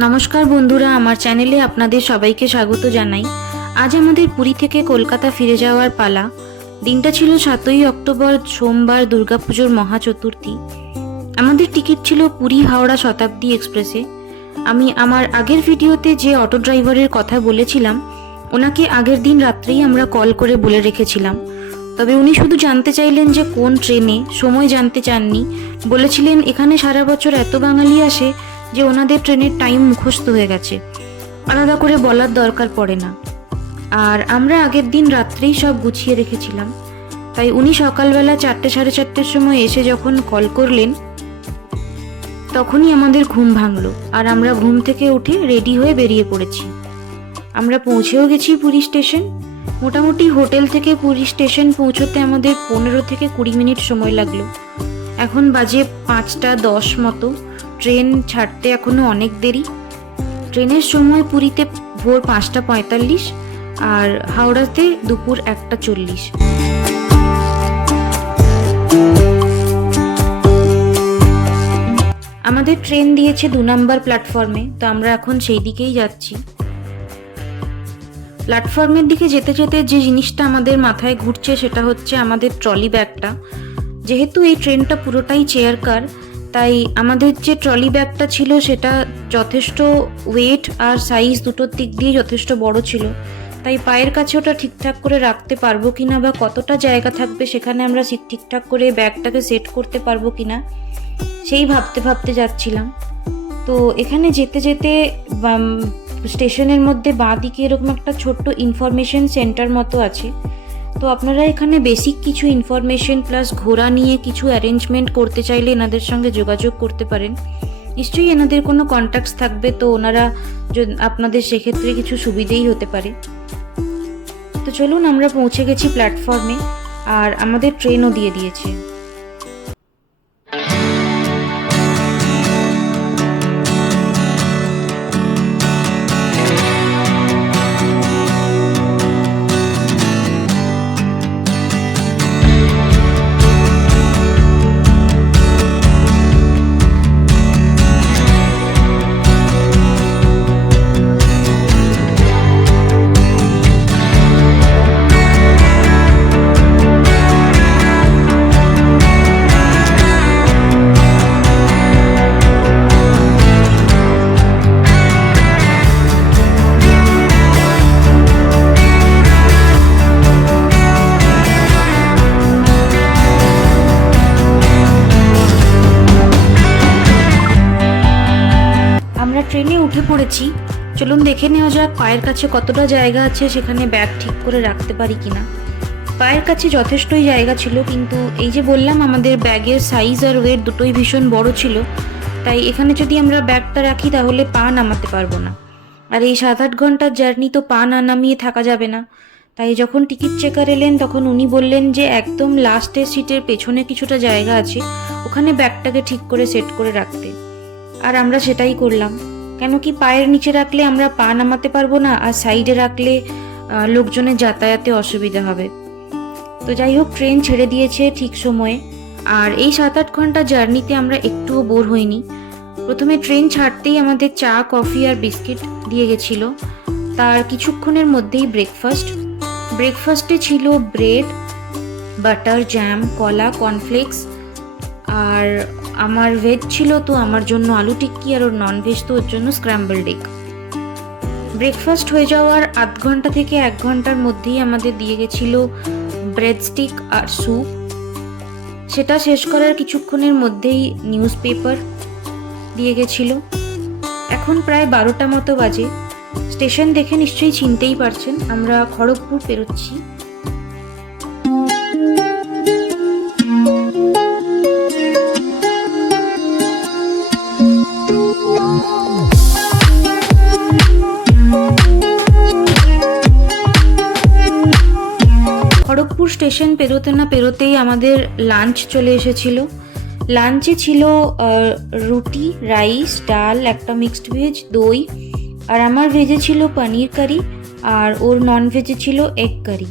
নমস্কার বন্ধুরা, আমার চ্যানেলে আপনাদের সবাইকে স্বাগত জানাই। আজ আমাদের পুরী থেকে কলকাতা ফিরে যাওয়ার পালা। দিনটা ছিল 7ই অক্টোবর, সোমবার, দুর্গাপুজোর মহাচতুর্থী। আমাদের টিকিট ছিল পুরী হাওড়া শতাব্দী এক্সপ্রেসে। আমি আমার আগের ভিডিওতে যে অটো ড্রাইভারের কথা বলেছিলাম, ওনাকে আগের দিন রাত্রেই আমরা কল করে বলে রেখেছিলাম। তবে উনি শুধু জানতে চাইলেন যে কোন ট্রেনে, সময় জানতে চাননি। বলেছিলেন এখানে সারা বছর এত বাঙালি আসে যে ওনাদের ট্রেনের টাইম মুখস্থ হয়ে গেছে, আলাদা করে বলার দরকার পড়ে না। আর আমরা আগের দিন রাত্রেই সব গুছিয়ে রেখেছিলাম। তাই উনি সকালবেলা 4টে সাড়ে 4টের সময় এসে যখন কল করলেন, তখনই আমাদের ঘুম ভাঙলো আর আমরা ঘুম থেকে উঠে রেডি হয়ে বেরিয়ে পড়েছি। আমরা পৌঁছেও গেছি পুরী স্টেশন। মোটামুটি হোটেল থেকে পুরী স্টেশন পৌঁছতে আমাদের 15 থেকে 20 মিনিট সময় লাগলো। এখন বাজে 5টা 10 মতো। ট্রেন ছাড়তে এখনো অনেক দেরি। ট্রেনের সময় পুরীতে ভোর 5টা 45 আর হাওড়াতে দুপুর 1টা 40। আমাদের ট্রেন দিয়েছে 2 নম্বর প্ল্যাটফর্মে, তো আমরা এখন সেই দিকেই যাচ্ছি। প্ল্যাটফর্মের দিকে যেতে যেতে যে জিনিসটা আমাদের মাথায় ঘুরছে সেটা হচ্ছে আমাদের ট্রলি ব্যাগটা। যেহেতু এই ট্রেনটা পুরোটাই চেয়ার কার, তাই আমাদের যে ট্রলি ব্যাগটা ছিল সেটা যথেষ্ট ওয়েট আর সাইজ দুটোর দিক দিয়ে যথেষ্ট বড় ছিল। তাই পায়ের কাছে ওটা ঠিকঠাক করে রাখতে পারবো কিনা বা কতটা জায়গা থাকবে সেখানে আমরা ঠিকঠাক করে ব্যাগটাকে সেট করতে পারবো কিনা সেই ভাবতে ভাবতে যাচ্ছিলাম। তো এখানে যেতে যেতে স্টেশনের মধ্যে বাঁ দিকে এরকম একটা ছোট্ট ইনফরমেশন সেন্টার মতো আছে। তো আপনারা এখানে বেসিক কিছু ইনফরমেশন প্লাস ঘোরা নিয়ে কিছু অ্যারেঞ্জমেন্ট করতে চাইলে এনাদের সঙ্গে যোগাযোগ করতে পারেন। নিশ্চয়ই এনাদের কোনো কন্ট্যাক্টস থাকবে, তো ওনারা আপনাদের সেক্ষেত্রে কিছু সুবিধেই হতে পারে। তো চলুন, আমরা পৌঁছে গেছি প্ল্যাটফর্মে আর আমাদের ট্রেনও দিয়ে দিয়েছে। আমরা ট্রেনে উঠে পড়েছি। চলুন দেখে নেওয়া যাক পায়ের কাছে কতটা জায়গা আছে, সেখানে ব্যাগ ঠিক করে রাখতে পারি কিনা। পায়ের কাছে যথেষ্টই জায়গা ছিল, কিন্তু এই যে বললাম আমাদের ব্যাগের সাইজ আর ওয়েট দুটোই ভীষণ বড় ছিল। তাই এখানে যদি আমরা ব্যাগটা রাখি তাহলে পা নামাতে পারবো না। আর এই 7-8 ঘন্টার জার্নি তো পা না নামিয়ে থাকা যাবে না। তাই যখন টিকিট চেকার এলেন তখন উনি বললেন যে একদম লাস্টের সিটের পেছনে কিছুটা জায়গা আছে, ওখানে ব্যাগটাকে ঠিক করে সেট করে রাখতে। আর আমরা সেটাই করলাম। কেন কি পায়ের নিচে রাখলে আমরা পা নামাতে পারবো না, আর সাইডে রাখলে লোকজনের যাতায়াতে অসুবিধা হবে। তো যাই হোক, ট্রেন ছেড়ে দিয়েছে ঠিক সময়ে। আর এই 7-8 ঘন্টা জার্নিতে আমরা একটুও বোর হইনি। প্রথমে ট্রেন ছাড়তেই আমাদের চা, কফি আর বিস্কিট দিয়ে গেছিল। তার কিছুক্ষণের মধ্যেই ব্রেকফাস্টে ছিল ব্রেড, বাটার, জ্যাম, কলা, কর্নফ্লেক্স। আর আমার ভেজ ছিল, তো আমার জন্য আলু টিক্কি, আর ওর নন ভেজ তো ওর জন্য স্ক্র্যাম্বলড এগ। ব্রেকফাস্ট হয়ে যাওয়ার আধ ঘন্টা থেকে 1 ঘন্টার মধ্যেই আমাদের দিয়ে গেছিল ব্রেড স্টিক আর স্যুপ। সেটা শেষ করার কিছুক্ষণের মধ্যেই নিউজ পেপার দিয়ে গেছিল। এখন প্রায় 12টা মতো বাজে। স্টেশন দেখে নিশ্চয়ই চিনতেই পারছেন, আমরা খড়গপুর পেরোচ্ছি। খড়গপুর স্টেশন পেরোতে না পেরোতেই আমাদের লাঞ্চ চলে এসেছিল। লাঞ্চে ছিল রুটি, রাইস, ডাল, একটা মিক্সড ভেজ, দই, আর আমার ভেজে ছিল পনির কারি, আর ওর নন ভেজে ছিল এগ কারি।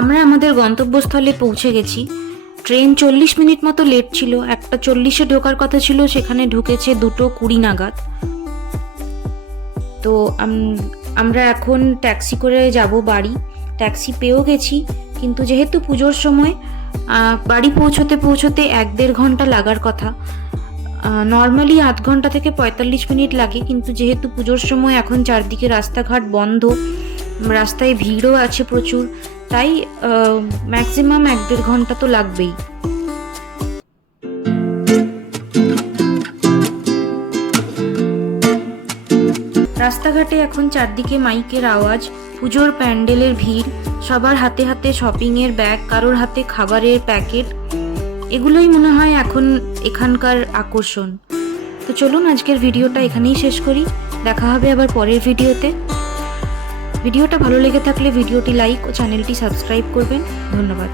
আমরা আমাদের গন্তব্যস্থলে পৌঁছে গেছি। ট্রেন 40 মিনিট মতো লেট ছিল, 1:40-এ ঢোকার কথা ছিল, সেখানে ঢুকেছে 2:20 নাগাদ। তো আমরা এখন ট্যাক্সি করে যাব বাড়ি। ট্যাক্সি পেয়েও গেছি, কিন্তু যেহেতু পুজোর সময় বাড়ি পৌঁছতে 1-1.5 ঘন্টা লাগার কথা। নর্মালি 8 ঘন্টা থেকে 45 মিনিট লাগে, কিন্তু যেহেতু পুজোর সময় এখন চারদিকে রাস্তাঘাট বন্ধ, রাস্তায় ভিড়ও আছে প্রচুর, তাই ম্যাক্সিমাম 1-1.5 ঘন্টা তো লাগবেই। রাস্তাঘাটে এখন চারদিকে মাইকের আওয়াজ, পুজোর প্যান্ডেলের ভিড়, সবার হাতে হাতে শপিংয়ের ব্যাগ, কারোর হাতে খাবারের প্যাকেট, এগুলোই মনে হয় এখন এখানকার আকর্ষণ। তো চলুন আজকের ভিডিওটা এখানেই শেষ করি, দেখা হবে আবার পরের ভিডিওতে। ভিডিওটা ভালো লেগে থাকলে ভিডিওটি লাইক ও চ্যানেলটি সাবস্ক্রাইব করবেন। ধন্যবাদ।